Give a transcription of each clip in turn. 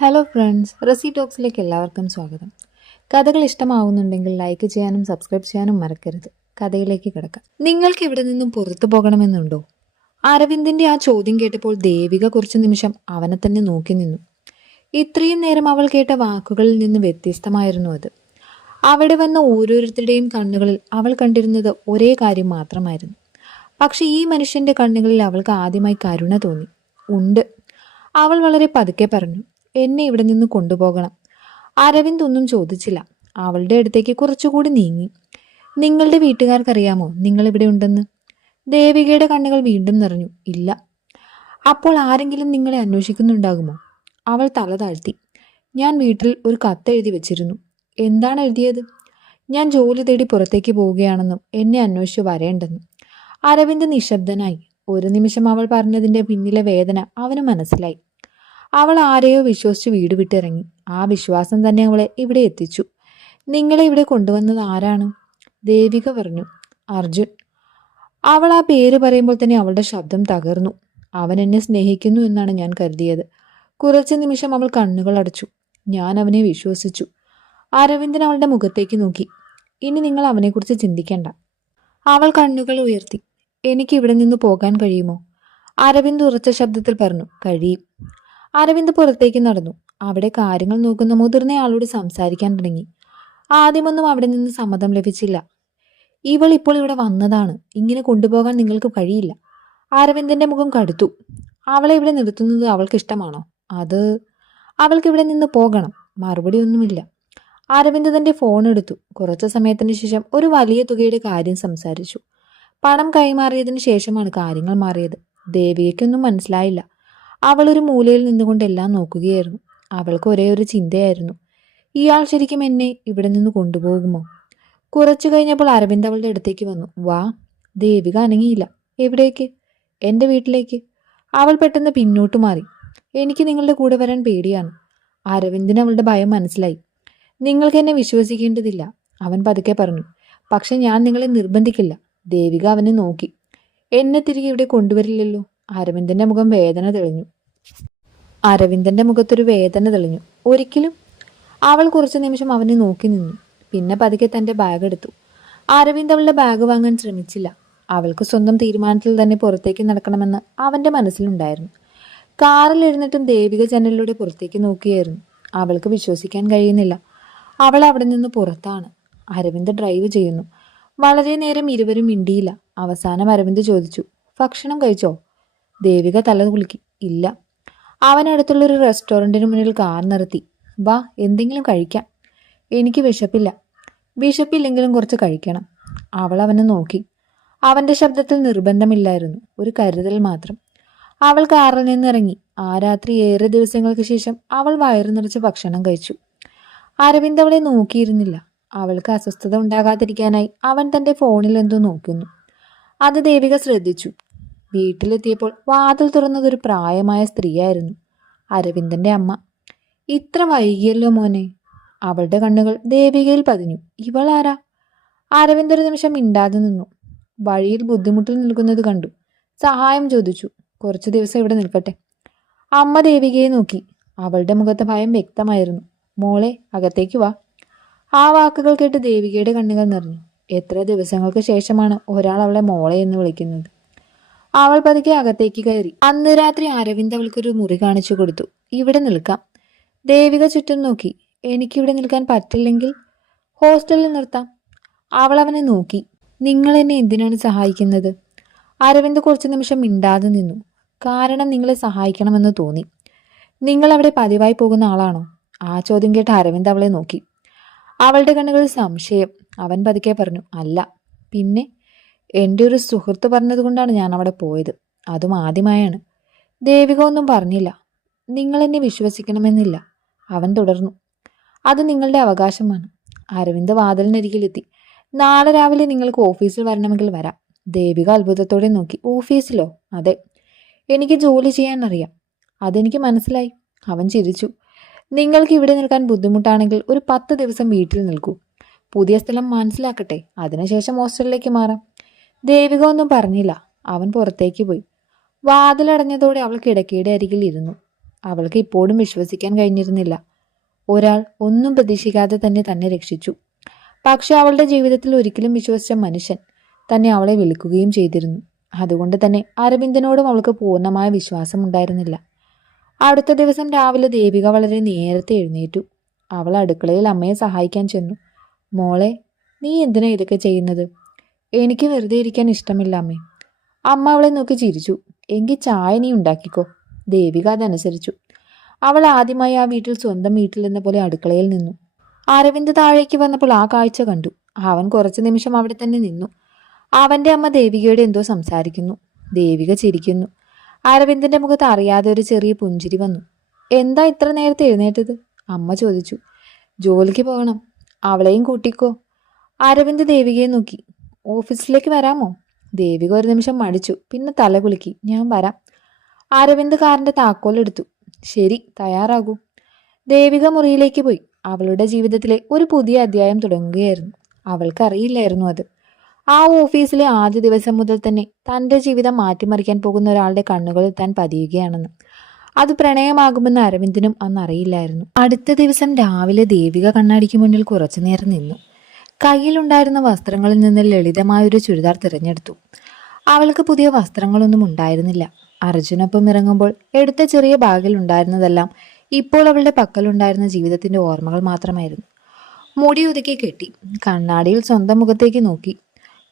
Hello friends, റെസി ടോക്സിലേക്ക് എല്ലാവർക്കും സ്വാഗതം. കഥകൾ ഇഷ്ടമാവുന്നുണ്ടെങ്കിൽ ലൈക്ക് ചെയ്യാനും സബ്സ്ക്രൈബ് ചെയ്യാനും മറക്കരുത്. കഥയിലേക്ക് കിടക്കാം. നിങ്ങൾക്ക് ഇവിടെ നിന്നും പുറത്തു പോകണമെന്നുണ്ടോ? അരവിന്ദിന്റെ ആ ചോദ്യം കേട്ടപ്പോൾ ദേവിക കുറച്ചു നിമിഷം അവനെ തന്നെ നോക്കി നിന്നു. ഇത്രയും നേരം അവൾ കേട്ട വാക്കുകളിൽ നിന്ന് വ്യത്യസ്തമായിരുന്നു അത്. അവിടെ വന്ന ഓരോരുത്തരുടെയും കണ്ണുകളിൽ അവൾ കണ്ടിരുന്നത് ഒരേ കാര്യം മാത്രമായിരുന്നു. പക്ഷെ ഈ മനുഷ്യന്റെ കണ്ണുകളിൽ അവൾക്ക് ആദ്യമായി കരുണ തോന്നി. ഉണ്ട്. അവൾ വളരെ പതുക്കെ പറഞ്ഞു, എന്നെ ഇവിടെ നിന്ന് കൊണ്ടുപോകണം. അരവിന്ദ് ഒന്നും ചോദിച്ചില്ല. അവളുടെ അടുത്തേക്ക് കുറച്ചുകൂടി നീങ്ങി. നിങ്ങളുടെ വീട്ടുകാർക്കറിയാമോ നിങ്ങൾ ഇവിടെ ഉണ്ടെന്ന്? ദേവികയുടെ കണ്ണുകൾ വീണ്ടും നിറഞ്ഞു. ഇല്ല. അപ്പോൾ ആരെങ്കിലും നിങ്ങളെ അന്വേഷിക്കുന്നുണ്ടാകുമോ? അവൾ തല താഴ്ത്തി. ഞാൻ വീട്ടിൽ ഒരു കത്ത് എഴുതി വെച്ചിരുന്നു. എന്താണ് എഴുതിയത്? ഞാൻ ജോലി തേടി പുറത്തേക്ക് പോവുകയാണെന്നും എന്നെ അന്വേഷിച്ചു വരേണ്ടെന്നും. അരവിന്ദ് നിശബ്ദനായി. ഒരു നിമിഷം അവൾ പറഞ്ഞതിന്റെ പിന്നിലെ വേദന അവന് മനസ്സിലായി. അവൾ ആരെയോ വിശ്വസിച്ച് വീട് വിട്ടിറങ്ങി. ആ വിശ്വാസം തന്നെ അവളെ ഇവിടെ എത്തിച്ചു. നിങ്ങളെ ഇവിടെ കൊണ്ടുവന്നത് ആരാണ്? ദേവിക പറഞ്ഞു. അർജുൻ. അവൾ ആ പേര് പറയുമ്പോൾ തന്നെ അവളുടെ ശബ്ദം തകർന്നു. അവൻ എന്നെ സ്നേഹിക്കുന്നു എന്നാണ് ഞാൻ കരുതിയത്. കുറച്ചു നിമിഷം അവൾ കണ്ണുകൾ അടച്ചു. ഞാൻ അവനെ വിശ്വസിച്ചു. അരവിന്ദൻ അവളുടെ മുഖത്തേക്ക് നോക്കി. ഇനി നിങ്ങൾ അവനെക്കുറിച്ച് ചിന്തിക്കേണ്ട. അവൾ കണ്ണുകൾ ഉയർത്തി. എനിക്ക് ഇവിടെ നിന്ന് പോകാൻ കഴിയുമോ? അരവിന്ദ് ഉറച്ച ശബ്ദത്തിൽ പറഞ്ഞു. കഴിയും. അരവിന്ദ് പുറത്തേക്ക് നടന്നു. അവിടെ കാര്യങ്ങൾ നോക്കുന്ന മുതിർന്നയാളോട് സംസാരിക്കാൻ തുടങ്ങി. ആദ്യമൊന്നും അവിടെ നിന്ന് സമ്മതം ലഭിച്ചില്ല. ഇവൾ ഇപ്പോൾ ഇവിടെ വന്നതാണ്. ഇങ്ങനെ കൊണ്ടുപോകാൻ നിങ്ങൾക്ക് കഴിയില്ല. അരവിന്ദന്റെ മുഖം കടുത്തു. അവളെ ഇവിടെ നിർത്തുന്നത് അവൾക്ക് ഇഷ്ടമാണോ? അത് അവൾക്ക് ഇവിടെ നിന്ന് പോകണം. മറുപടി ഒന്നുമില്ല. അരവിന്ദ് തന്റെ ഫോൺ എടുത്തു. കുറച്ചു സമയത്തിന് ശേഷം ഒരു വലിയ തുകയുടെ കാര്യം സംസാരിച്ചു. പണം കൈമാറിയതിനു ശേഷമാണ് കാര്യങ്ങൾ മാറിയത്. ദേവികയ്ക്കൊന്നും മനസ്സിലായില്ല. അവൾ ഒരു മൂലയിൽ നിന്നുകൊണ്ട് എല്ലാം നോക്കുകയായിരുന്നു. അവൾക്ക് ഒരേ ഒരു ചിന്തയായിരുന്നു, ഇയാൾ ശരിക്കും എന്നെ ഇവിടെ നിന്ന് കൊണ്ടുപോകുമോ? കുറച്ചു കഴിഞ്ഞപ്പോൾ അരവിന്ദ് അവളുടെ അടുത്തേക്ക് വന്നു. വാ. ദേവിക അനങ്ങിയില്ല. എവിടേക്ക്? എൻ്റെ വീട്ടിലേക്ക്. അവൾ പെട്ടെന്ന് പിന്നോട്ട് മാറി. എനിക്ക് നിങ്ങളുടെ കൂടെ വരാൻ പേടിയാണ്. അരവിന്ദിന് അവളുടെ ഭയം മനസ്സിലായി. നിങ്ങൾക്ക് എന്നെ വിശ്വസിക്കേണ്ടതില്ല, അവൻ പതുക്കെ പറഞ്ഞു. പക്ഷെ ഞാൻ നിങ്ങളെ നിർബന്ധിക്കില്ല. ദേവിക അവനെ നോക്കി. എന്നെ തിരികെ ഇവിടെ കൊണ്ടുവരില്ലല്ലോ. അരവിന്ദന്റെ മുഖം വേദന തെളിഞ്ഞു. അരവിന്ദന്റെ മുഖത്തൊരു വേദന തെളിഞ്ഞു. ഒരിക്കലും. അവൾ കുറച്ചു നിമിഷം അവനെ നോക്കി നിന്നു. പിന്നെ പതുക്കെ തന്റെ ബാഗ് എടുത്തു. അരവിന്ദ് അവളുടെ ബാഗ് വാങ്ങാൻ ശ്രമിച്ചില്ല. അവൾക്ക് സ്വന്തം തീരുമാനത്തിൽ തന്നെ പുറത്തേക്ക് നടക്കണമെന്ന് അവന്റെ മനസ്സിലുണ്ടായിരുന്നു. കാറിൽ എഴുന്നിട്ടും ദേവിക ജനലിലൂടെ പുറത്തേക്ക് നോക്കിയായിരുന്നു. അവൾക്ക് വിശ്വസിക്കാൻ കഴിയുന്നില്ല. അവൾ അവിടെ നിന്ന് പുറത്താണ്. അരവിന്ദ് ഡ്രൈവ് ചെയ്യുന്നു. വളരെ നേരം ഇരുവരും മിണ്ടിയില്ല. അവസാനം അരവിന്ദ് ചോദിച്ചു, ഭക്ഷണം കഴിച്ചോ? ദേവിക തല കുലുക്കി. ഇല്ല. അവൻ അടുത്തുള്ളൊരു റെസ്റ്റോറൻറ്റിന് മുന്നിൽ കാർ നിർത്തി. വാ, എന്തെങ്കിലും കഴിക്കാം. എനിക്ക് വിശപ്പില്ല. വിശപ്പില്ലെങ്കിലും കുറച്ച് കഴിക്കണം. അവൾ അവനെ നോക്കി. അവന്റെ ശബ്ദത്തിൽ നിർബന്ധമില്ലായിരുന്നു, ഒരു കരുതൽ മാത്രം. അവൾ കാറിൽ നിന്നിറങ്ങി. ആ രാത്രി ഏറെ ദിവസങ്ങൾക്ക് ശേഷം അവൾ വയറു നിറച്ച് ഭക്ഷണം കഴിച്ചു. അരവിന്ദ് അവളെ നോക്കിയിരുന്നില്ല. അവൾക്ക് അസ്വസ്ഥത ഉണ്ടാകാതിരിക്കാനായി അവൻ തന്റെ ഫോണിൽ എന്തോ നോക്കുന്നു. അത് ദേവിക ശ്രദ്ധിച്ചു. വീട്ടിലെത്തിയപ്പോൾ വാതിൽ തുറന്നതൊരു പ്രായമായ സ്ത്രീയായിരുന്നു. അരവിന്ദന്റെ അമ്മ. ഇത്ര വൈകിയല്ലോ മോനെ. അവളുടെ കണ്ണുകൾ ദേവികയിൽ പതിഞ്ഞു. ഇവളാരാ? അരവിന്ദ് ഒരു നിമിഷം മിണ്ടാതെ നിന്നു. വഴിയിൽ ബുദ്ധിമുട്ടിൽ നിൽക്കുന്നത് കണ്ടു. സഹായം ചോദിച്ചു. കുറച്ചു ദിവസം ഇവിടെ നിൽക്കട്ടെ. അമ്മ ദേവികയെ നോക്കി. അവളുടെ മുഖത്തെ ഭയം വ്യക്തമായിരുന്നു. മോളെ, അകത്തേക്ക് വാ. ആ വാക്കുകൾ കേട്ട് ദേവികയുടെ കണ്ണുകൾ നിറഞ്ഞു. എത്ര ദിവസങ്ങൾക്ക് ശേഷമാണ് ഒരാൾ അവളെ മോളെ എന്ന് വിളിക്കുന്നത്. അവൾ പതുക്കെ അകത്തേക്ക് കയറി. അന്ന് രാത്രി അരവിന്ദ് അവൾക്കൊരു മുറി കാണിച്ചു കൊടുത്തു. ഇവിടെ നിൽക്കാം. ദേവിക ചുറ്റും നോക്കി. എനിക്കിവിടെ നിൽക്കാൻ പറ്റില്ലെങ്കിൽ ഹോസ്റ്റലിൽ നിർത്താം. അവൾ അവനെ നോക്കി. നിങ്ങൾ എന്നെ എന്തിനാണ് സഹായിക്കുന്നത്? അരവിന്ദ് കുറച്ചു നിമിഷം മിണ്ടാതെ നിന്നു. കാരണം നിങ്ങളെ സഹായിക്കണമെന്ന് തോന്നി. നിങ്ങൾ അവിടെ പതിവായി പോകുന്ന ആളാണോ? ആ ചോദ്യം കേട്ട് അരവിന്ദ് അവളെ നോക്കി. അവളുടെ കണ്ണുകളിൽ സംശയം. അവൻ പതുക്കെ പറഞ്ഞു, അല്ല. പിന്നെ? എൻ്റെ ഒരു സുഹൃത്ത് പറഞ്ഞതുകൊണ്ടാണ് ഞാൻ അവിടെ പോയത്. അതും ആദ്യമായാണ്. ദേവിക ഒന്നും പറഞ്ഞില്ല. നിങ്ങൾ എന്നെ വിശ്വസിക്കണമെന്നില്ല. അവൻ തുടർന്നു. അത് നിങ്ങളുടെ അവകാശമാണ്. അരവിന്ദ് വാതിലിനരികിലെത്തി. നാളെ രാവിലെ നിങ്ങൾക്ക് ഓഫീസിൽ വരണമെങ്കിൽ വരാം. ദേവിക അത്ഭുതത്തോടെ നോക്കി. ഓഫീസിലോ? അതെ. എനിക്ക് ജോലി ചെയ്യാൻ അറിയാം. അതെനിക്ക് മനസ്സിലായി. അവൻ ചിരിച്ചു. നിങ്ങൾക്ക് ഇവിടെ നിൽക്കാൻ ബുദ്ധിമുട്ടാണെങ്കിൽ ഒരു 10 ദിവസം വീട്ടിൽ നിൽക്കൂ. പുതിയ സ്ഥലം മനസ്സിലാക്കട്ടെ. അതിനുശേഷം ഹോസ്റ്റലിലേക്ക് മാറാം. ദേവിക ഒന്നും പറഞ്ഞില്ല. അവൻ പുറത്തേക്ക് പോയി. വാതിലടഞ്ഞതോടെ അവൾ കിടക്കയുടെ അരികിൽ ഇരുന്നു. അവൾക്ക് ഇപ്പോഴും വിശ്വസിക്കാൻ കഴിഞ്ഞിരുന്നില്ല. ഒരാൾ ഒന്നും പ്രതീക്ഷിക്കാതെ തന്നെ രക്ഷിച്ചു. പക്ഷെ അവളുടെ ജീവിതത്തിൽ ഒരിക്കലും വിശ്വസിച്ച മനുഷ്യൻ തന്നെ അവളെ വിളിക്കുകയും ചെയ്തിരുന്നു. അതുകൊണ്ട് തന്നെ അരവിന്ദനോടും അവൾക്ക് പൂർണ്ണമായ വിശ്വാസമുണ്ടായിരുന്നില്ല. അടുത്ത ദിവസം രാവിലെ ദേവിക വളരെ നേരത്തെ എഴുന്നേറ്റു. അവൾ അടുക്കളയിൽ അമ്മയെ സഹായിക്കാൻ ചെന്നു. മോളെ, നീ എന്തിനാ ഇതൊക്കെ ചെയ്യുന്നത്? എനിക്ക് വെറുതെ ഇരിക്കാൻ ഇഷ്ടമില്ല അമ്മേ. അമ്മ അവളെ നോക്കി ചിരിച്ചു. എങ്കിൽ ചായ നീ ഉണ്ടാക്കിക്കോ. ദേവിക അതനുസരിച്ചു. അവൾ ആദ്യമായി ആ വീട്ടിൽ സ്വന്തം വീട്ടിൽ എന്ന പോലെ അടുക്കളയിൽ നിന്നു. അരവിന്ദ് താഴേക്ക് വന്നപ്പോൾ ആ കാഴ്ച കണ്ടു. അവൻ കുറച്ചു നിമിഷം അവിടെ തന്നെ നിന്നു. അവന്റെ അമ്മ ദേവികയോട് എന്തോ സംസാരിക്കുന്നു. ദേവിക ചിരിക്കുന്നു. അരവിന്ദിന്റെ മുഖത്ത് അറിയാതെ ഒരു ചെറിയ പുഞ്ചിരി വന്നു. എന്താ ഇത്ര നേരത്തെ എഴുന്നേറ്റത്? അമ്മ ചോദിച്ചു. ജോലിക്ക് പോകണം. അവളെയും കൂട്ടിക്കോ. അരവിന്ദ് ദേവികയെ നോക്കി. ഓഫീസിലേക്ക് വരാമോ? ദേവിക ഒരു നിമിഷം മടിച്ചു. പിന്നെ തല കുലുക്കി. ഞാൻ വരാം. അരവിന്ദ് കാറിന്റെ താക്കോലെടുത്തു. ശരി, തയ്യാറാകൂ. ദേവിക മുറിയിലേക്ക് പോയി. അവളുടെ ജീവിതത്തിലെ ഒരു പുതിയ അധ്യായം തുടങ്ങുകയായിരുന്നു. അവൾക്കറിയില്ലായിരുന്നു അത്. ആ ഓഫീസിലെ ആദ്യ ദിവസം മുതൽ തന്നെ തൻ്റെ ജീവിതം മാറ്റിമറിക്കാൻ പോകുന്ന ഒരാളുടെ കണ്ണുകളിൽ താൻ പതിയുകയാണെന്ന്. അത് പ്രണയമാകുമെന്ന് അരവിന്ദിനും അന്നറിയില്ലായിരുന്നു. അടുത്ത ദിവസം രാവിലെ ദേവിക കണ്ണാടിക്ക് മുന്നിൽ കുറച്ചു നേരം നിന്നു. കയ്യിലുണ്ടായിരുന്ന വസ്ത്രങ്ങളിൽ നിന്ന് ലളിതമായൊരു ചുരിദാർ തിരഞ്ഞെടുത്തു. അവൾക്ക് പുതിയ വസ്ത്രങ്ങളൊന്നും ഉണ്ടായിരുന്നില്ല. അർജുനൊപ്പം ഇറങ്ങുമ്പോൾ എടുത്ത ചെറിയ ബാഗിൽ ഉണ്ടായിരുന്നതെല്ലാം ഇപ്പോൾ അവളുടെ പക്കലുണ്ടായിരുന്ന ജീവിതത്തിന്റെ ഓർമ്മകൾ മാത്രമായിരുന്നു. മുടി ഒതുക്കി കെട്ടി കണ്ണാടിയിൽ സ്വന്തം മുഖത്തേക്ക് നോക്കി.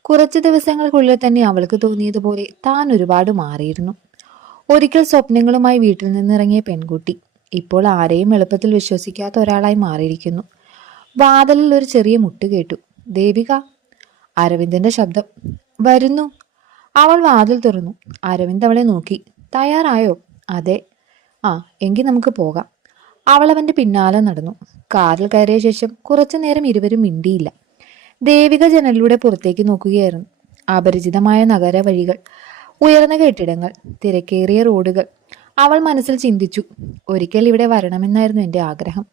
കുറച്ച് ദിവസങ്ങൾക്കുള്ളിൽ തന്നെ അവൾക്ക് തോന്നിയതുപോലെ താൻ ഒരുപാട് മാറിയിരുന്നു. ഒരിക്കൽ സ്വപ്നങ്ങളുമായി വീട്ടിൽ നിന്നിറങ്ങിയ പെൺകുട്ടി ഇപ്പോൾ ആരെയും എളുപ്പത്തിൽ വിശ്വസിക്കാത്ത ഒരാളായി മാറിയിരിക്കുന്നു. വാതിലിൽ ഒരു ചെറിയ മുട്ട് കേട്ടു. ദേവിക. അരവിന്ദന്റെ ശബ്ദം. വരുന്നു. അവൾ വാതിൽ തുറന്നു. അരവിന്ദ് അവളെ നോക്കി. തയ്യാറായോ? അതെ. ആ, എങ്കിൽ നമുക്ക് പോകാം. അവൾ അവന്റെ പിന്നാലെ നടന്നു. കാറിൽ കയറിയ ശേഷം കുറച്ചു നേരം ഇരുവരും മിണ്ടിയില്ല. ദേവിക ജനലിലൂടെ പുറത്തേക്ക് നോക്കുകയായിരുന്നു. അപരിചിതമായ നഗര വഴികൾ, ഉയർന്ന കെട്ടിടങ്ങൾ, തിരക്കേറിയ റോഡുകൾ. അവൾ മനസ്സിൽ ചിന്തിച്ചു, ഒരിക്കൽ ഇവിടെ വരണമെന്നായിരുന്നു എൻ്റെ ആഗ്രഹം.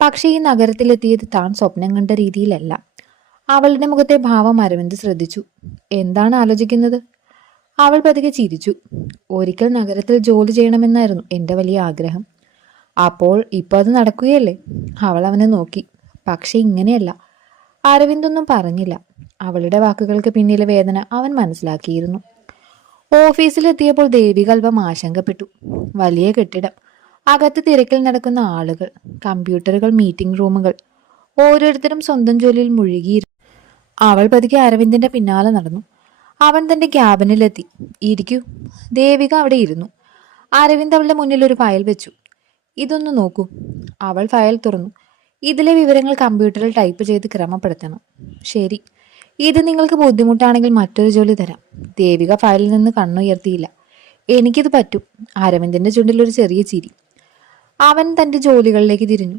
പക്ഷേ ഈ നഗരത്തിലെത്തിയത് താൻ സ്വപ്നം കണ്ട രീതിയിലല്ല. അവളുടെ മുഖത്തെ ഭാവം അരവിന്ദ് ശ്രദ്ധിച്ചു. എന്താണ് ആലോചിക്കുന്നത്? അവൾ പതുക്കെ ചിരിച്ചു. ഒരിക്കൽ നഗരത്തിൽ ജോലി ചെയ്യണമെന്നായിരുന്നു എൻ്റെ വലിയ ആഗ്രഹം. അപ്പോൾ ഇപ്പോൾ അത് നടക്കുകയല്ലേ? അവൾ അവനെ നോക്കി. പക്ഷെ ഇങ്ങനെയല്ല. അരവിന്ദൊന്നും പറഞ്ഞില്ല. അവളുടെ വാക്കുകൾക്ക് പിന്നിലെ വേദന അവൻ മനസ്സിലാക്കിയിരുന്നു. ഓഫീസിലെത്തിയപ്പോൾ ദേവിക അല്പം ആശങ്കപ്പെട്ടു. വലിയ കെട്ടിടം, അകത്ത് തിരക്കിൽ നടക്കുന്ന ആളുകൾ, കമ്പ്യൂട്ടറുകൾ, മീറ്റിംഗ് റൂമുകൾ, ഓരോരുത്തരും സ്വന്തം ജോലിയിൽ മുഴുകിയിരുന്നു. അവൾ പതുക്കെ അരവിന്ദിന്റെ പിന്നാലെ നടന്നു. അവൻ തന്റെ ക്യാബിനിലെത്തി. ഇരിക്കൂ. ദേവിക അവിടെ ഇരുന്നു. അരവിന്ദ് അവളുടെ മുന്നിൽ ഒരു ഫയൽ വെച്ചു. ഇതൊന്ന് നോക്കൂ. അവൾ ഫയൽ തുറന്നു. ഇതിലെ വിവരങ്ങൾ കമ്പ്യൂട്ടറിൽ ടൈപ്പ് ചെയ്ത് ക്രമപ്പെടുത്തണം. ശരി. ഇത് നിങ്ങൾക്ക് ബുദ്ധിമുട്ടാണെങ്കിൽ മറ്റൊരു ജോലി തരാം. ദേവിക ഫയലിൽ നിന്ന് കണ്ണുയർത്തിയില്ല. എനിക്കിത് പറ്റും. അരവിന്ദിന്റെ ചുണ്ടിൽ ഒരു ചെറിയ ചിരി. അവൻ തന്റെ ജോലികളിലേക്ക് തിരിഞ്ഞു.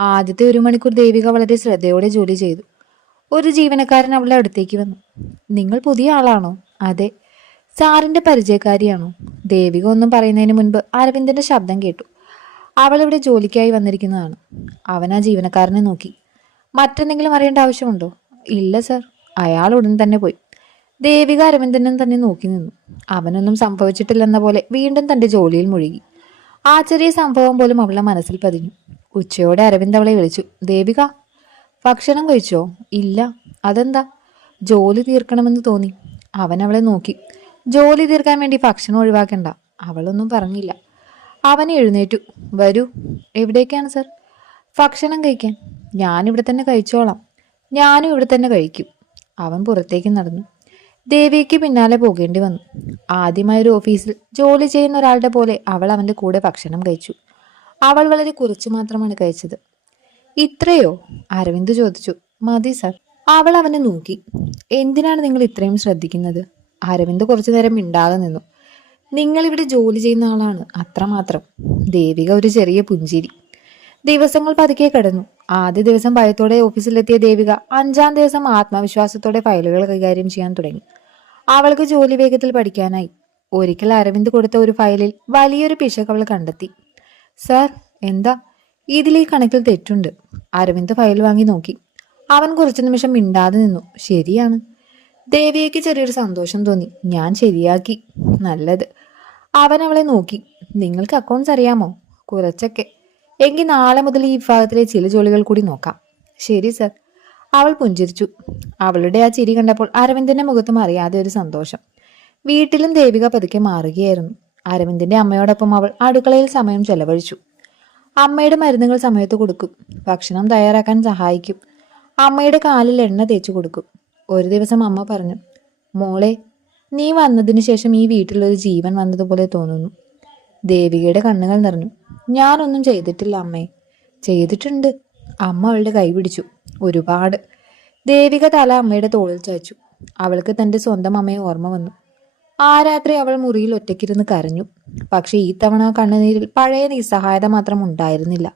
ആദ്യത്തെ 1 മണിക്കൂർ ദേവിക വളരെ ശ്രദ്ധയോടെ ജോലി ചെയ്തു. ഒരു ജീവനക്കാരൻ അവളുടെ അടുത്തേക്ക് വന്നു. നിങ്ങൾ പുതിയ ആളാണോ? അതെ. സാറിന്റെ പരിചയക്കാരിയാണോ? ദേവിക ഒന്നും പറയുന്നതിന് മുൻപ് അരവിന്ദിന്റെ ശബ്ദം കേട്ടു. അവൾ ഇവിടെ ജോലിക്കായി വന്നിരിക്കുന്നതാണ്. അവൻ ആ ജീവനക്കാരനെ നോക്കി. മറ്റെന്തെങ്കിലും അറിയേണ്ട ആവശ്യമുണ്ടോ? ഇല്ല സർ. അയാൾ ഉടൻ തന്നെ പോയി. ദേവിക അരവിന്ദനും തന്നെ നോക്കി നിന്നു. അവനൊന്നും സംഭവിച്ചിട്ടില്ലെന്ന പോലെ വീണ്ടും തന്റെ ജോലിയിൽ മുഴുകി. ആ ചെറിയ സംഭവം പോലും അവളുടെ മനസ്സിൽ പതിഞ്ഞു. ഉച്ചയോടെ അരവിന്ദ് അവളെ വിളിച്ചു. ദേവിക, ഭക്ഷണം കഴിച്ചോ? ഇല്ല. അതെന്താ? ജോലി തീർക്കണമെന്ന് തോന്നി. അവൻ അവളെ നോക്കി. ജോലി തീർക്കാൻ വേണ്ടി ഭക്ഷണം ഒഴിവാക്കണ്ട. അവളൊന്നും പറഞ്ഞില്ല. അവൻ എഴുന്നേറ്റു. വരൂ. എവിടേക്കാണ് സർ? ഭക്ഷണം കഴിക്കാൻ. ഞാനിവിടെ തന്നെ കഴിച്ചോളാം. ഞാനും ഇവിടെ തന്നെ കഴിക്കും. അവൻ പുറത്തേക്ക് നടന്നു. ദേവിക്ക് പിന്നാലെ പോകേണ്ടി വന്നു. ആദ്യമായൊരു ഓഫീസിൽ ജോലി ചെയ്യുന്ന ഒരാളുടെ പോലെ അവൾ അവൻ്റെ കൂടെ ഭക്ഷണം കഴിച്ചു. അവൾ വളരെ കുറച്ചു മാത്രമാണ് കഴിച്ചത്. ഇത്രയോ? അരവിന്ദ് ചോദിച്ചു. മതി സർ. അവൾ അവനെ നോക്കി. എന്തിനാണ് നിങ്ങൾ ഇത്രയും ശ്രദ്ധിക്കുന്നത്? അരവിന്ദ് കുറച്ചു നേരം മിണ്ടാതെ നിന്നു. നിങ്ങളിവിടെ ജോലി ചെയ്യുന്ന ആളാണ്, അത്രമാത്രം. ദേവിക ഒരു ചെറിയ പുഞ്ചിരി. ദിവസങ്ങൾ പതുക്കെ കടന്നു. ആദ്യ ദിവസം ഭയത്തോടെ ഓഫീസിലെത്തിയ ദേവിക 5-ാം ദിവസം ആത്മവിശ്വാസത്തോടെ ഫയലുകൾ കൈകാര്യം ചെയ്യാൻ തുടങ്ങി. അവൾക്ക് ജോലി വേഗത്തിൽ പഠിക്കാനായി. ഒരിക്കൽ അരവിന്ദ് കൊടുത്ത ഒരു ഫയലിൽ വലിയൊരു പിശക് അവൾ കണ്ടെത്തി. സർ, എന്താ? ഇതിൽ ഈ കണക്കിൽ തെറ്റുണ്ട്. അരവിന്ദ് ഫയൽ വാങ്ങി നോക്കി. അവൻ കുറച്ചു നിമിഷം മിണ്ടാതെ നിന്നു. ശരിയാണ്. ദേവിയയ്ക്ക് ചെറിയൊരു സന്തോഷം തോന്നി. ഞാൻ ശരിയാക്കി. നല്ലത്. അവൻ അവളെ നോക്കി. നിങ്ങൾക്ക് അക്കൗണ്ട്സ് അറിയാമോ? കുറച്ചൊക്കെ. എങ്കിൽ നാളെ മുതൽ ഈ വിഭാഗത്തിലെ ചില ജോലികൾ കൂടി നോക്കാം. ശരി സർ. അവൾ പുഞ്ചിരിച്ചു. അവളുടെ ആ ചിരി കണ്ടപ്പോൾ അരവിന്ദന്റെ മുഖത്തും അറിയാതെ ഒരു സന്തോഷം. വീട്ടിലും ദേവിക പതുക്കെ മാറുകയായിരുന്നു. അരവിന്ദന്റെ അമ്മയോടൊപ്പം അവൾ അടുക്കളയിൽ സമയം ചെലവഴിച്ചു. അമ്മയുടെ മരുന്നുകൾ സമയത്ത് കൊടുക്കും, ഭക്ഷണം തയ്യാറാക്കാൻ സഹായിക്കും, അമ്മയുടെ കാലിൽ എണ്ണ തേച്ചു കൊടുക്കും. ഒരു ദിവസം അമ്മ പറഞ്ഞു, മോളെ, നീ വന്നതിന് ശേഷം ഈ വീട്ടിലൊരു ജീവൻ വന്നതുപോലെ തോന്നുന്നു. ദേവികയുടെ കണ്ണുകൾ നിറഞ്ഞു. ഞാനൊന്നും ചെയ്തിട്ടില്ല അമ്മേ. ചെയ്തിട്ടുണ്ട്. അമ്മ അവളുടെ കൈ പിടിച്ചു. ഒരുപാട്. ദേവിക തല അമ്മയുടെ തോളിൽ ചായച്ചു. അവൾക്ക് തന്റെ സ്വന്തം അമ്മയെ ഓർമ്മ വന്നു. ആ രാത്രി അവൾ മുറിയിൽ ഒറ്റയ്ക്കിരുന്ന് കരഞ്ഞു. പക്ഷെ ഈ തവണ കണ്ണുനീരിൽ പഴയ നിസ്സഹായത മാത്രം ഉണ്ടായിരുന്നില്ല.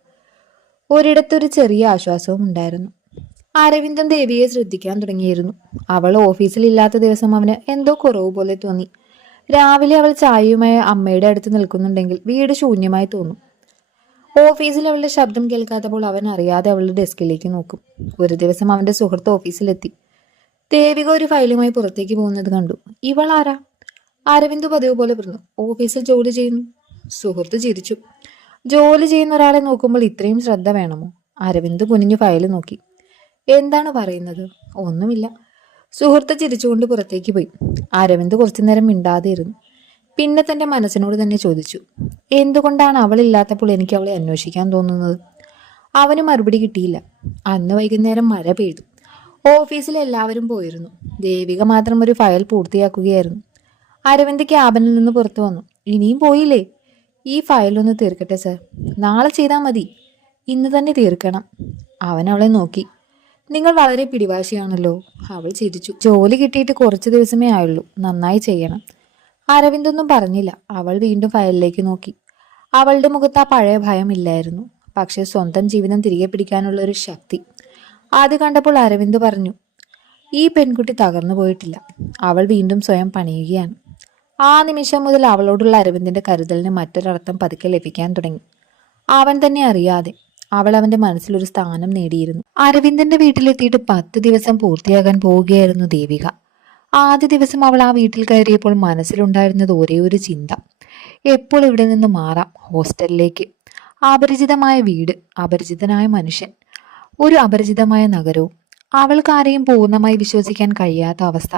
ഒരിടത്തൊരു ചെറിയ ആശ്വാസവും ഉണ്ടായിരുന്നു. അരവിന്ദൻ ദേവിയെ ശ്രദ്ധിക്കാൻ തുടങ്ങിയിരുന്നു. അവൾ ഓഫീസിൽ ഇല്ലാത്ത ദിവസം അവന് എന്തോ കുറവ് പോലെ തോന്നി. രാവിലെ അവൾ ചായയുമായി അമ്മയുടെ അടുത്ത് നിൽക്കുന്നുണ്ടെങ്കിൽ വീട് ശൂന്യമായി തോന്നും. ഓഫീസിൽ അവളുടെ ശബ്ദം കേൾക്കാത്തപ്പോൾ അവൻ അറിയാതെ അവളുടെ ഡെസ്കിലേക്ക് നോക്കും. ഒരു ദിവസം അവന്റെ സുഹൃത്ത് ഓഫീസിലെത്തി. ദേവിക ഒരു ഫയലുമായി പുറത്തേക്ക് പോകുന്നത് കണ്ടു. ഇവൾ ആരാ? അരവിന്ദ് പതിവ് പോലെ പറഞ്ഞു. ഓഫീസിൽ ജോലി ചെയ്യുന്നു. സുഹൃത്ത് ചിരിച്ചു. ജോലി ചെയ്യുന്ന ഒരാളെ നോക്കുമ്പോൾ ഇത്രയും ശ്രദ്ധ വേണമോ? അരവിന്ദ് കുനിഞ്ഞു ഫയൽ നോക്കി. എന്താണ് പറയുന്നത്? ഒന്നുമില്ല. സുഹൃത്ത് ചിരിച്ചുകൊണ്ട് പുറത്തേക്ക് പോയി. അരവിന്ദ് കുറച്ചുനേരം മിണ്ടാതെ ഇരുന്നു. പിന്നെ തന്റെ മനസ്സിനോട് തന്നെ ചോദിച്ചു, എന്തുകൊണ്ടാണ് അവളില്ലാത്തപ്പോൾ എനിക്ക് അവളെ അന്വേഷിക്കാൻ തോന്നുന്നത്? അവന് മറുപടി കിട്ടിയില്ല. അന്ന് വൈകുന്നേരം മഴ പെയ്തു. ഓഫീസിൽ എല്ലാവരും പോയിരുന്നു. ദേവിക മാത്രം ഒരു ഫയൽ പൂർത്തിയാക്കുകയായിരുന്നു. അരവിന്ദ് ക്യാബിനിൽ നിന്ന് പുറത്തു വന്നു. ഇനിയും പോയില്ലേ? ഈ ഫയലൊന്ന് തീർക്കട്ടെ സർ. നാളെ ചെയ്താൽ മതി. ഇന്ന് തന്നെ തീർക്കണം. അവൻ അവളെ നോക്കി. നിങ്ങൾ വളരെ പിടിവാശിയാണല്ലോ. അവൾ ചിരിച്ചു. ജോലി കിട്ടിയിട്ട് കുറച്ച് ദിവസമേ ആയുള്ളൂ. നന്നായി ചെയ്യണം. അരവിന്ദ് ഒന്നും പറഞ്ഞില്ല. അവൾ വീണ്ടും ഫയലിലേക്ക് നോക്കി. അവളുടെ മുഖത്ത് ആ പഴയ ഭയം ഇല്ലായിരുന്നു. പക്ഷെ സ്വന്തം ജീവിതം തിരികെ പിടിക്കാനുള്ള ഒരു ശക്തി. അത് കണ്ടപ്പോൾ അരവിന്ദ് പറഞ്ഞു, ഈ പെൺകുട്ടി തകർന്നു പോയിട്ടില്ല. അവൾ വീണ്ടും സ്വയം പണിയുകയാണ്. ആ നിമിഷം മുതൽ അവളോടുള്ള അരവിന്ദിന്റെ കരുതലിന് മറ്റൊരർത്ഥം പതുക്കെ ലഭിക്കാൻ തുടങ്ങി. അവൻ തന്നെ അറിയാതെ അവൾ അവന്റെ മനസ്സിലൊരു സ്ഥാനം നേടിയിരുന്നു. അരവിന്ദന്റെ വീട്ടിലെത്തിയിട്ട് 10 ദിവസം പൂർത്തിയാകാൻ പോവുകയായിരുന്നു ദേവിക. ആദ്യ ദിവസം അവൾ ആ വീട്ടിൽ കയറിയപ്പോൾ മനസ്സിലുണ്ടായിരുന്നത് ഒരേ ഒരു ചിന്ത, എപ്പോൾ ഇവിടെ നിന്ന് മാറാം ഹോസ്റ്റലിലേക്ക്. അപരിചിതമായ വീട്, അപരിചിതനായ മനുഷ്യൻ, ഒരു അപരിചിതമായ നഗരവും. അവൾക്ക് ആരെയും പൂർണ്ണമായി വിശ്വസിക്കാൻ കഴിയാത്ത അവസ്ഥ.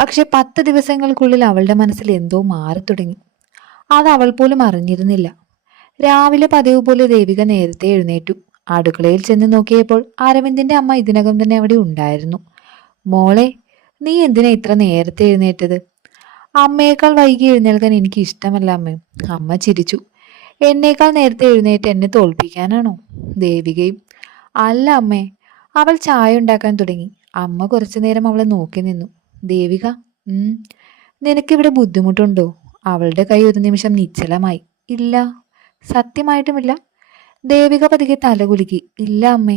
പക്ഷെ 10 ദിവസങ്ങൾക്കുള്ളിൽ അവളുടെ മനസ്സിൽ എന്തോ മാറി തുടങ്ങി. അത് അവൾ പോലും അറിഞ്ഞിരുന്നില്ല. രാവിലെ പതിവ് പോലെ ദേവിക നേരത്തെ എഴുന്നേറ്റു. അടുക്കളയിൽ ചെന്ന് നോക്കിയപ്പോൾ അരവിന്ദിന്റെ അമ്മ ഇതിനകം തന്നെ അവിടെ ഉണ്ടായിരുന്നു. മോളെ, നീ എന്തിനാ ഇത്ര നേരത്തെ എഴുന്നേറ്റത്? അമ്മയേക്കാൾ വൈകി എഴുന്നേൽക്കാൻ എനിക്ക് ഇഷ്ടമല്ല അമ്മ. അമ്മ ചിരിച്ചു. എന്നേക്കാൾ നേരത്തെ എഴുന്നേറ്റ് എന്നെ തോൽപ്പിക്കാനാണോ? ദേവികയും. അല്ല അമ്മേ. അവൾ ചായ ഉണ്ടാക്കാൻ തുടങ്ങി. അമ്മ കുറച്ചു നേരം അവളെ നോക്കി നിന്നു. ദേവിക, നിനക്കിവിടെ ബുദ്ധിമുട്ടുണ്ടോ? അവളുടെ കൈ ഒരു നിമിഷം നിശ്ചലമായി. ഇല്ല. സത്യമായിട്ടുമില്ല. ദേവിക പതുക്കെ തലകുലുക്കി. ഇല്ല അമ്മേ.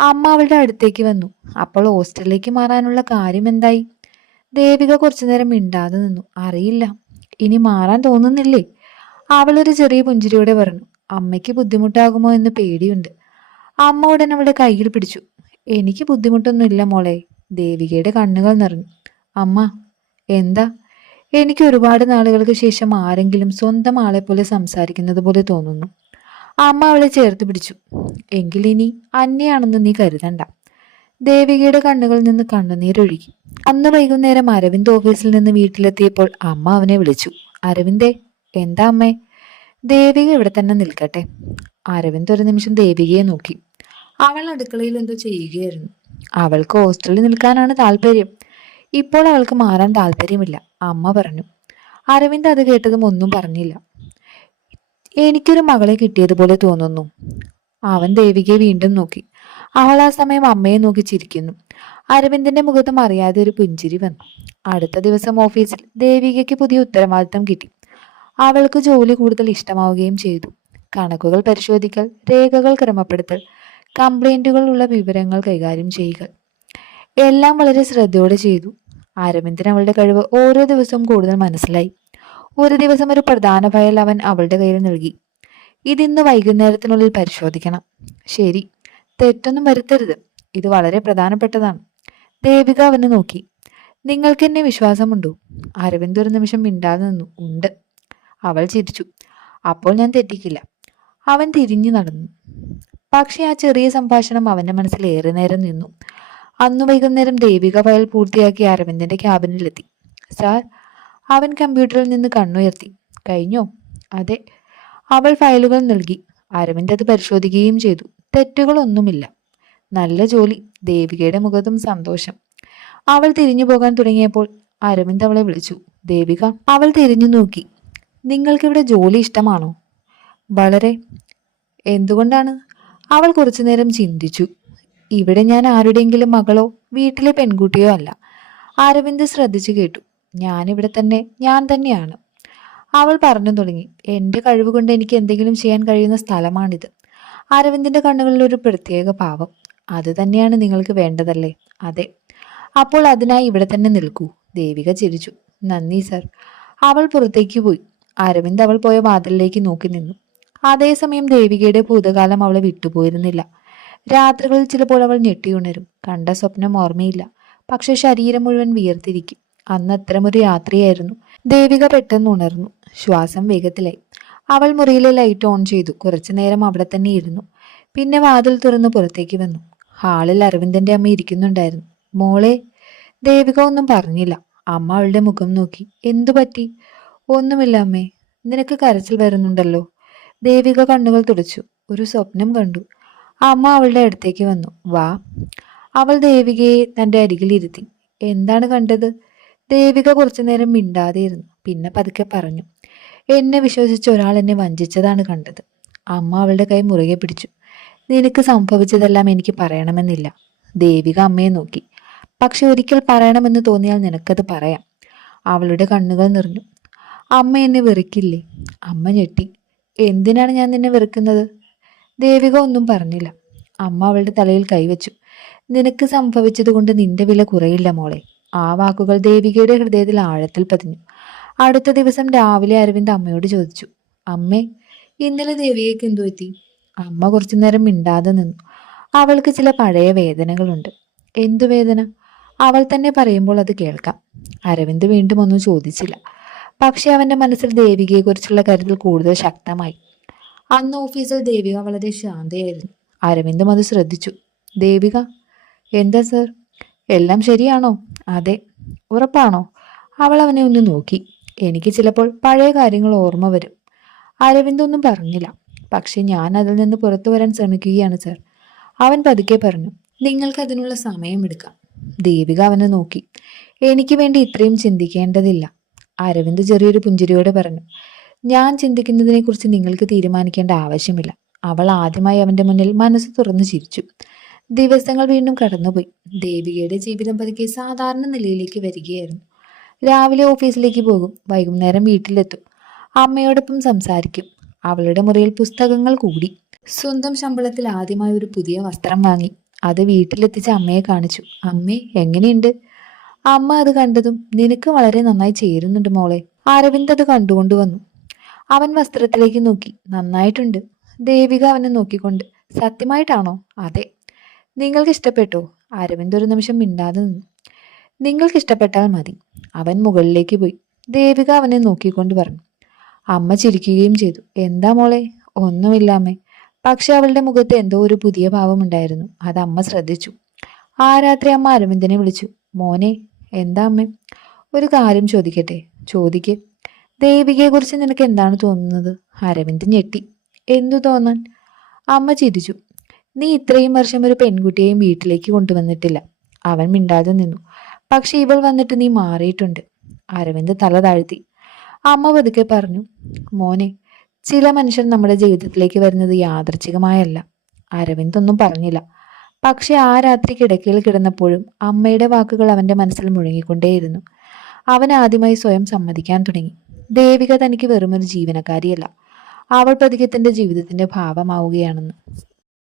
അമ്മ അവളുടെ അടുത്തേക്ക് വന്നു. അപ്പോൾ ഹോസ്റ്റലിലേക്ക് മാറാനുള്ള കാര്യം എന്തായി? ദേവിക കുറച്ചു നേരം മിണ്ടാതെ നിന്നു. അറിയില്ല. ഇനി മാറാൻ തോന്നുന്നില്ലേ? അവളൊരു ചെറിയ പുഞ്ചിരിയോടെ പറഞ്ഞു. അമ്മയ്ക്ക് ബുദ്ധിമുട്ടാകുമോ എന്ന് പേടിയുണ്ട്. അമ്മ ഉടൻ അവളുടെ കയ്യിൽ പിടിച്ചു. എനിക്ക് ബുദ്ധിമുട്ടൊന്നുമില്ല മോളെ. ദേവികയുടെ കണ്ണുകൾ നിറഞ്ഞു. അമ്മ, എന്താ? എനിക്ക് ഒരുപാട് നാളുകൾക്ക് ശേഷം ആരെങ്കിലും സ്വന്തം ആളെ പോലെ സംസാരിക്കുന്നത് പോലെ തോന്നുന്നു. അമ്മ അവളെ ചേർത്ത് പിടിച്ചു. എങ്കിലിനി അന്യാണെന്ന് നീ കരുതണ്ട. ദേവികയുടെ കണ്ണുകളിൽ നിന്ന് കണ്ണുനീരൊഴുകി. അന്ന് വൈകുന്നേരം അരവിന്ദ് ഓഫീസിൽ നിന്ന് വീട്ടിലെത്തിയപ്പോൾ അമ്മ അവനെ വിളിച്ചു. അരവിന്ദേ. എന്താ അമ്മേ? ദേവിക ഇവിടെ തന്നെ നിൽക്കട്ടെ. അരവിന്ദ് ഒരു നിമിഷം ദേവികയെ നോക്കി. അവൾ അടുക്കളയിൽ എന്തോ ചെയ്യുകയായിരുന്നു. അവൾക്ക് ഹോസ്റ്റലിൽ നിൽക്കാനാണ് താല്പര്യം. ഇപ്പോൾ അവൾക്ക് മാറാൻ താല്പര്യമില്ല, അമ്മ പറഞ്ഞു. അരവിന്ദ് അത് കേട്ടതും ഒന്നും പറഞ്ഞില്ല. എനിക്കൊരു മകളെ കിട്ടിയതുപോലെ തോന്നുന്നു. അവൻ ദേവികയെ വീണ്ടും നോക്കി. അവൾ ആ സമയം അമ്മയെ നോക്കി ചിരിക്കുന്നു. അരവിന്ദിന്റെ മുഖത്തും അറിയാതെ ഒരു പുഞ്ചിരി വന്നു. അടുത്ത ദിവസം ഓഫീസിൽ ദേവികയ്ക്ക് പുതിയ ഉത്തരവാദിത്തം കിട്ടി. അവൾക്ക് ജോലി കൂടുതൽ ഇഷ്ടമാവുകയും ചെയ്തു. കണക്കുകൾ പരിശോധിക്കൽ, രേഖകൾ ക്രമപ്പെടുത്തൽ, കംപ്ലൈന്റുകൾ ഉള്ള വിവരങ്ങൾ കൈകാര്യം ചെയ്യുക, എല്ലാം വളരെ ശ്രദ്ധയോടെ ചെയ്തു. അരവിന്ദന് അവളുടെ കഴിവ് ഓരോ ദിവസവും കൂടുതൽ മനസ്സിലായി. ഒരു ദിവസം ഒരു പ്രധാന ഫയൽ അവൻ അവളുടെ കയ്യിൽ നൽകി. ഇതിന്ന് വൈകുന്നേരത്തിനുള്ളിൽ പരിശോധിക്കണം. ശരി, തെറ്റൊന്നും വരുത്തരുത്. ഇത് വളരെ പ്രധാനപ്പെട്ടതാണ്. ദേവിക അവനെ നോക്കി. നിങ്ങൾക്ക് എന്നെ വിശ്വാസമുണ്ടോ? അരവിന്ദ് ഒരു നിമിഷം മിണ്ടാതെ നിന്നു. ഉണ്ട്. അവൾ ചിരിച്ചു. അപ്പോൾ ഞാൻ തെറ്റിക്കില്ല. അവൻ തിരിഞ്ഞു നടന്നു. പക്ഷെ ആ ചെറിയ സംഭാഷണം അവന്റെ മനസ്സിൽ ഏറെ നേരം നിന്നു. അന്നു വൈകുന്നേരം ദേവിക ഫയൽ പൂർത്തിയാക്കി അരവിന്ദന്റെ ക്യാബിനിലെത്തി. സാർ, അവൻ കമ്പ്യൂട്ടറിൽ നിന്ന് കണ്ണുയർത്തി. കഴിഞ്ഞോ? അതെ. അവൾ ഫയലുകൾ നൽകി. അരവിന്ദ് അത് പരിശോധിക്കുകയും ചെയ്തു. തെറ്റുകളൊന്നുമില്ല. നല്ല ജോലി. ദേവികയുടെ മുഖത്തും സന്തോഷം. അവൾ തിരിഞ്ഞു പോകാൻ തുടങ്ങിയപ്പോൾ അരവിന്ദ് അവളെ വിളിച്ചു. ദേവിക. അവൾ തിരിഞ്ഞു നോക്കി. നിങ്ങൾക്കിവിടെ ജോലി ഇഷ്ടമാണോ? വളരെ. എന്തുകൊണ്ടാണ്? അവൾ കുറച്ചുനേരം ചിന്തിച്ചു. ഇവിടെ ഞാൻ ആരുടെയെങ്കിലും മകളോ വീട്ടിലെ പെൺകുട്ടിയോ അല്ല. അരവിന്ദ് ശ്രദ്ധിച്ചു കേട്ടു. ഞാനിവിടെ തന്നെ ഞാൻ തന്നെയാണ്. അവൾ പറഞ്ഞു തുടങ്ങി. എന്റെ കഴിവ് കൊണ്ട് എനിക്ക് എന്തെങ്കിലും ചെയ്യാൻ കഴിയുന്ന സ്ഥലമാണിത്. അരവിന്ദിന്റെ കണ്ണുകളിൽ ഒരു പ്രത്യേക ഭാവം. അത് തന്നെയാണ് നിങ്ങൾക്ക് വേണ്ടതല്ലേ? അതെ. അപ്പോൾ അതിനായി ഇവിടെ തന്നെ നിൽക്കൂ. ദേവിക ചിരിച്ചു. നന്ദി സർ. അവൾ പുറത്തേക്ക് പോയി. അരവിന്ദ് അവൾ പോയ വാതിലിലേക്ക് നോക്കി നിന്നു. അതേസമയം ദേവികയുടെ ഭൂതകാലം അവളെ വിട്ടുപോയിരുന്നില്ല. രാത്രികളിൽ ചിലപ്പോൾ അവൾ ഞെട്ടിയുണരും. കണ്ട സ്വപ്നം ഓർമ്മയില്ല. പക്ഷെ ശരീരം മുഴുവൻ വിയർത്തിരിക്കും. അന്ന് അത്തരമൊരു രാത്രിയായിരുന്നു. ദേവിക പെട്ടെന്ന് ഉണർന്നു. ശ്വാസം വേഗത്തിലായി. അവൾ മുറിയിലെ ലൈറ്റ് ഓൺ ചെയ്തു. കുറച്ചു നേരം അവിടെ തന്നെ ഇരുന്നു. പിന്നെ വാതിൽ തുറന്ന് പുറത്തേക്ക് വന്നു. ഹാളിൽ അരവിന്ദന്റെ അമ്മ ഇരിക്കുന്നുണ്ടായിരുന്നു. മോളെ. ദേവിക ഒന്നും പറഞ്ഞില്ല. അമ്മ അവളുടെ മുഖം നോക്കി. എന്തു പറ്റി? ഒന്നുമില്ല അമ്മേ. നിനക്ക് കരച്ചിൽ വരുന്നുണ്ടല്ലോ. ദേവിക കണ്ണുകൾ തുടച്ചു. ഒരു സ്വപ്നം കണ്ടു. അമ്മ അവളുടെ അടുത്തേക്ക് വന്നു. വാ. അവൾ ദേവികയെ തന്റെ അരികിൽ ഇരുത്തി. എന്താണ് കണ്ടത്? ദേവിക കുറച്ചു നേരം മിണ്ടാതെയിരുന്നു. പിന്നെ പതുക്കെ പറഞ്ഞു. എന്നെ വിശ്വസിച്ച് ഒരാൾ എന്നെ വഞ്ചിച്ചതാണ് കണ്ടത്. അമ്മ അവളുടെ കൈ മുറുകെ പിടിച്ചു. നിനക്ക് സംഭവിച്ചതെല്ലാം എനിക്ക് പറയണമെന്നില്ല. ദേവിക അമ്മയെ നോക്കി. പക്ഷെ ഒരിക്കൽ പറയണമെന്ന് തോന്നിയാൽ നിനക്കത് പറയാം. അവളുടെ കണ്ണുകൾ നിറഞ്ഞു. അമ്മ എന്നെ വെറുക്കില്ലേ? അമ്മ ഞെട്ടി. എന്തിനാണ് ഞാൻ നിന്നെ വെറുക്കുന്നത്? ദേവിക ഒന്നും പറഞ്ഞില്ല. അമ്മ അവളുടെ തലയിൽ കൈവച്ചു. നിനക്ക് സംഭവിച്ചതുകൊണ്ട് നിന്റെ വില കുറയില്ല മോളെ. ആ വാക്കുകൾ ദേവികയുടെ ഹൃദയത്തിൽ ആഴത്തിൽ പതിഞ്ഞു. അടുത്ത ദിവസം രാവിലെ അരവിന്ദ് അമ്മയോട് ചോദിച്ചു. അമ്മേ, ഇന്നലെ ദേവികയ്ക്ക് എന്തു പറ്റി? അമ്മ കുറച്ചു നേരം മിണ്ടാതെ നിന്നു. അവൾക്ക് ചില പഴയ വേദനകളുണ്ട്. എന്തു വേദന? അവൾ തന്നെ പറയുമ്പോൾ അത് കേൾക്കാം. അരവിന്ദ് വീണ്ടും ഒന്നും ചോദിച്ചില്ല. പക്ഷെ അവന്റെ മനസ്സിൽ ദേവികയെക്കുറിച്ചുള്ള കരുതൽ കൂടുതൽ ശക്തമായി. അന്ന് ഓഫീസിൽ ദേവിക വളരെ ശാന്തയായിരുന്നു. അരവിന്ദും അത് ശ്രദ്ധിച്ചു. ദേവിക. എന്താ സർ? എല്ലാം ശരിയാണോ? അതെ. ഉറപ്പാണോ? അവൾ അവനെ ഒന്ന് നോക്കി. എനിക്ക് ചിലപ്പോൾ പഴയ കാര്യങ്ങൾ ഓർമ്മ വരും. അരവിന്ദ് ഒന്നും പറഞ്ഞില്ല. പക്ഷെ ഞാൻ അതിൽ നിന്ന് പുറത്തു വരാൻ ശ്രമിക്കുകയാണ് സർ. അവൻ പതുക്കെ പറഞ്ഞു. നിങ്ങൾക്ക് അതിനുള്ള സമയമെടുക്കാം. ദേവിക അവനെ നോക്കി. എനിക്ക് വേണ്ടി ഇത്രയും ചിന്തിക്കേണ്ടതില്ല. അരവിന്ദ് ചെറിയൊരു പുഞ്ചിരിയോടെ പറഞ്ഞു. ഞാൻ ചിന്തിക്കുന്നതിനെ കുറിച്ച് നിങ്ങൾക്ക് തീരുമാനിക്കേണ്ട ആവശ്യമില്ല. അവൾ ആദ്യമായി അവന്റെ മുന്നിൽ മനസ്സ് തുറന്നു ചിരിച്ചു. ദിവസങ്ങൾ വീണ്ടും കടന്നുപോയി. ദേവികയുടെ ജീവിതം പതുക്കെ സാധാരണ നിലയിലേക്ക് വരികയായിരുന്നു. രാവിലെ ഓഫീസിലേക്ക് പോകും. വൈകുന്നേരം വീട്ടിലെത്തും. അമ്മയോടൊപ്പം സംസാരിക്കും. അവളുടെ മുറിയിൽ പുസ്തകങ്ങൾ കൂടി. സ്വന്തം ശമ്പളത്തിൽ ആദ്യമായി ഒരു പുതിയ വസ്ത്രം വാങ്ങി. അത് വീട്ടിലെത്തിച്ച് അമ്മയെ കാണിച്ചു. അമ്മേ, എങ്ങനെയുണ്ട്? അമ്മ അത് കണ്ടതും നിനക്ക് വളരെ നന്നായി ചേരുന്നുണ്ട് മോളെ. അരവിന്ദ് അത് കണ്ടുകൊണ്ടുവന്നു. അവൻ വസ്ത്രത്തിലേക്ക് നോക്കി. നന്നായിട്ടുണ്ട്. ദേവിക അവനെ നോക്കിക്കൊണ്ട്. സത്യമായിട്ടാണോ? അതെ. നിങ്ങൾക്ക് ഇഷ്ടപ്പെട്ടോ? അരവിന്ദ് ഒരു നിമിഷം മിണ്ടാതെ നിന്നു. നിങ്ങൾക്ക് ഇഷ്ടപ്പെട്ടാൽ മതി. അവൻ മുകളിലേക്ക് പോയി. ദേവിക അവനെ നോക്കിക്കൊണ്ട് പറഞ്ഞു. അമ്മ ചിരിക്കുകയും ചെയ്തു. എന്താ മോളെ? ഒന്നുമില്ല അമ്മേ. പക്ഷെ അവളുടെ മുഖത്ത് എന്തോ ഒരു പുതിയ ഭാവമുണ്ടായിരുന്നു. അത് അമ്മ ശ്രദ്ധിച്ചു. ആ രാത്രി അമ്മ അരവിന്ദനെ വിളിച്ചു. മോനെ. എന്താ അമ്മേ? ഒരു കാര്യം ചോദിക്കട്ടെ? ചോദിക്ക്. ദേവികയെ കുറിച്ച് നിനക്ക് എന്താണ് തോന്നുന്നത്? അരവിന്ദ് ഞെട്ടി. എന്തു തോന്നാൻ? അമ്മ ചിരിച്ചു. നീ ഇത്രയും വർഷം ഒരു പെൺകുട്ടിയെയും വീട്ടിലേക്ക് കൊണ്ടുവന്നിട്ടില്ല. അവൻ മിണ്ടാതെ നിന്നു. പക്ഷെ ഇവൾ വന്നിട്ട് നീ മാറിയിട്ടുണ്ട്. അരവിന്ദ് തല താഴ്ത്തി. അമ്മ പതുക്കെ പറഞ്ഞു. മോനെ, ചില മനുഷ്യർ നമ്മുടെ ജീവിതത്തിലേക്ക് വരുന്നത് യാദൃച്ഛികമായല്ല. അരവിന്ദ് ഒന്നും പറഞ്ഞില്ല. പക്ഷെ ആ രാത്രി കിടക്കയിൽ കിടന്നപ്പോഴും അമ്മയുടെ വാക്കുകൾ അവന്റെ മനസ്സിൽ മുഴങ്ങിക്കൊണ്ടേയിരുന്നു. അവൻ ആദ്യമായി സ്വയം സമ്മതിക്കാൻ തുടങ്ങി. ദേവിക തനിക്ക് വെറുമൊരു ജീവനക്കാരിയല്ല. അവൾ പതുക്കെ തന്റെ ജീവിതത്തിന്റെ ഭാഗമാവുകയാണെന്ന്.